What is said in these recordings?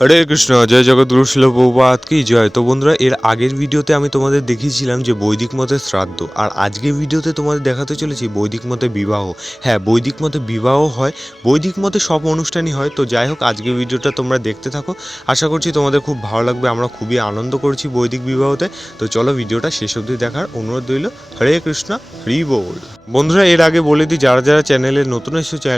হরে কৃষ্ণ, জয় জগৎগুরু শিল প্রভাত কি জয়। তো বন্ধুরা, এর আগের ভিডিওতে আমি তোমাদের দেখিয়েছিলাম যে বৈদিক মতে শ্রাদ্ধ, আর আজকের ভিডিওতে তোমাদের দেখাতে চলেছি বৈদিক মতে বিবাহ। হ্যাঁ বৈদিক মতে বিবাহ হয়, বৈদিক মতে সব অনুষ্ঠানই হয়। তো যাই হোক, আজকের ভিডিওটা তোমরা দেখতে থাকো। আশা করছি তোমাদের খুব ভালো লাগবে, আমরা খুবই আনন্দ করছি বৈদিক বিবাহতে। তো চলো ভিডিওটা শেষ অবধি দেখার অনুরোধ রইল। হরে কৃষ্ণ, হরি বল। বন্ধুরা, এর আগে বলে দিই, যারা যারা চ্যানেলে নতুন এসেছে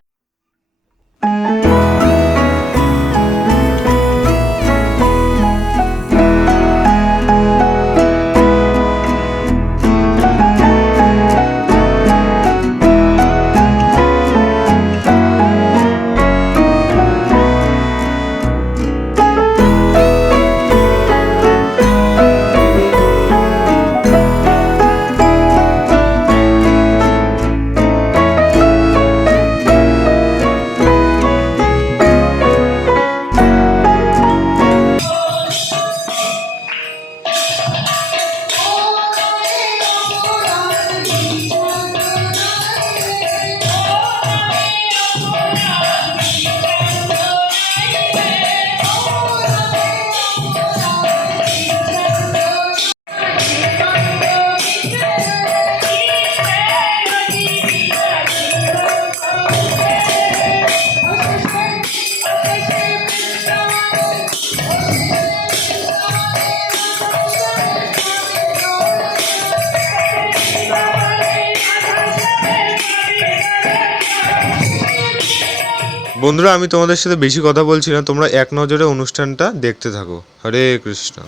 বন্ধুরা, আমি তোমাদের সাথে বেশি কথা বলছি না। তোমরা এক নজরে অনুষ্ঠানটা দেখতে থাকো। হরে কৃষ্ণ।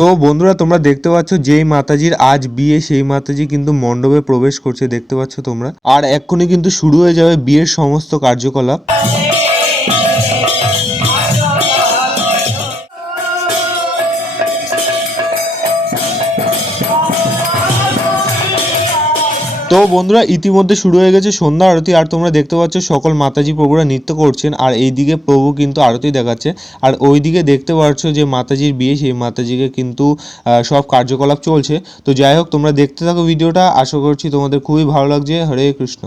তো বন্ধুরা, তোমরা দেখতে পাচ্ছ যেই মাতাজির আজ বিয়ে, সেই মাতাজি কিন্তু মণ্ডপে প্রবেশ করছে, দেখতে পাচ্ছ তোমরা। আর এক্ষুনি কিন্তু শুরু হয়ে যাবে বিয়ের সমস্ত কার্যকলাপ। তো বন্ধুরা, ইতিমধ্যে শুরু হয়ে গেছে সন্ধ্যা আরতি। আর তোমরা দেখতে পাচ্ছ, সকল মাতাজি প্রভুরা নৃত্য করছেন। আর এইদিকে প্রভু কিন্তু আরতি দেখাচ্ছে। আর ওইদিকে দেখতে পাচ্ছ যে মাতাজির বিয়ে, সেই মাতাজিকে কিন্তু সব কার্যকলাপ চলছে। তো যাই হোক, তোমরা দেখতে থাকো ভিডিওটা। আশা করছি তোমাদের খুবই ভালো লাগছে। হরে কৃষ্ণ।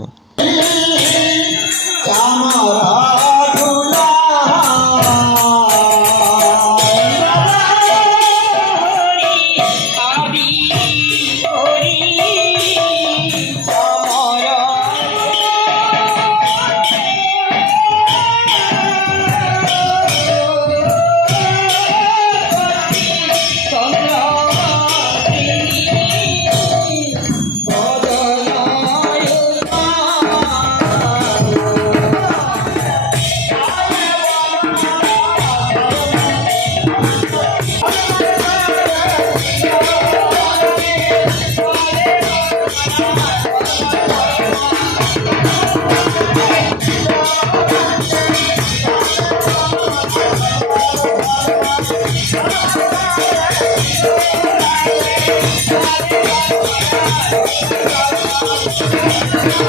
Thank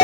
you.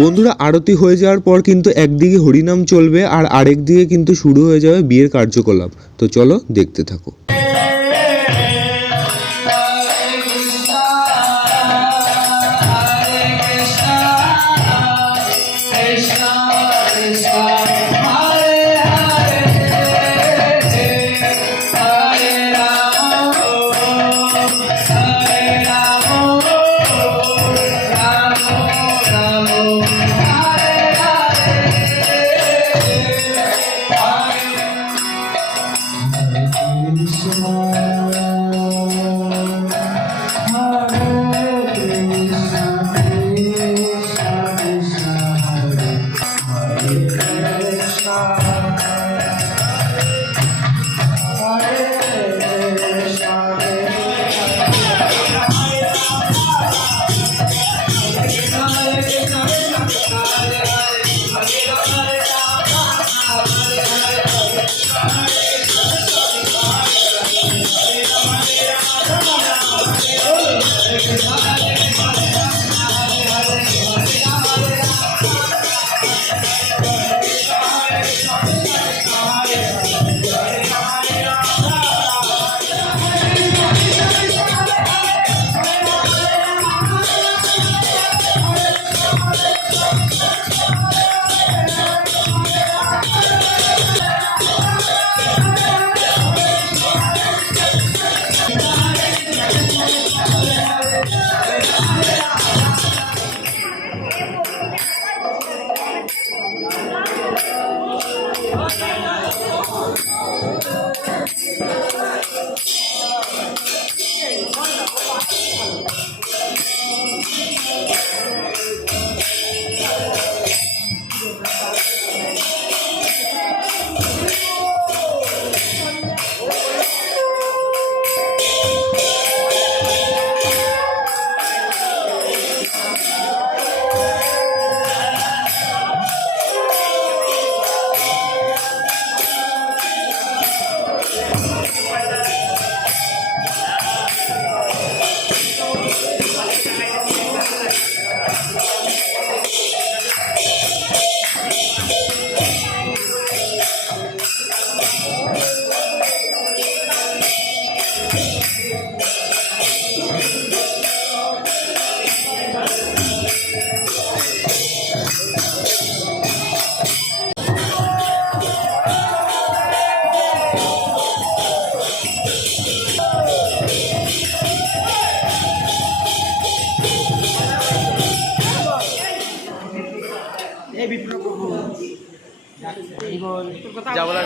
বন্ধুরা আরতি হয়ে যাওয়ার পর কিন্তু একদিকে হরিনাম চলবে আর আরেকদিকে কিন্তু শুরু হয়ে যাবে বিয়ের কার্যকলাপ। তো চলো দেখতে থাকো। জয়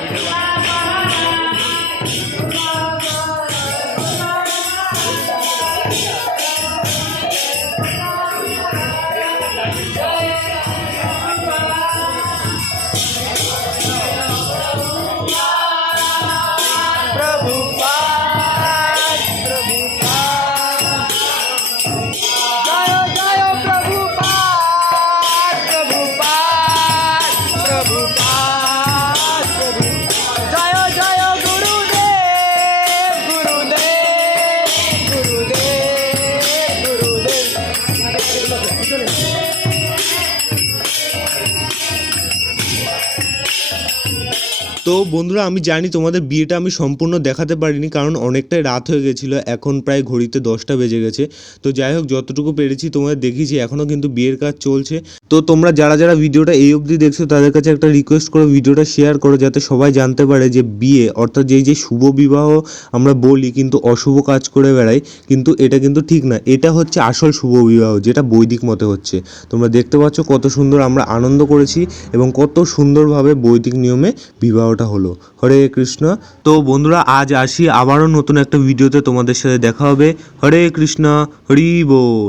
そうです。তো বন্ধুরা, আমি জানি তোমাদের বিয়েটা আমি সম্পূর্ণ দেখাতে পারিনি, কারণ অনেকটাই রাত হয়ে গেছিল, এখন প্রায় ঘড়িতে দশটা বেজে গেছে। তো যাই হোক, যতটুকু পেরেছি তোমাদের দেখিয়েছি, এখনও কিন্তু বিয়ের কাজ চলছে। তো তোমরা যারা যারা ভিডিওটা এই অবধি দেখছ, তাদের কাছে একটা রিকোয়েস্ট করো, ভিডিওটা শেয়ার করো, যাতে সবাই জানতে পারে যে বিয়ে, অর্থাৎ যেই যে শুভ বিবাহ আমরা বলি, কিন্তু অশুভ কাজ করে বেড়াই কিন্তু এটা কিন্তু ঠিক না। এটা হচ্ছে আসল শুভ বিবাহ, যেটা বৈদিক মতে হচ্ছে। তোমরা দেখতে পাচ্ছ কত সুন্দর আমরা আনন্দ করেছি, এবং কত সুন্দরভাবে বৈদিক নিয়মে বিবাহটা হলো। হরে কৃষ্ণ। তো বন্ধুরা, আজ আসি আবারও নতুন একটা ভিডিওতে। তোমাদের সাথে দেখা হবে। হরে কৃষ্ণ, হরি বল।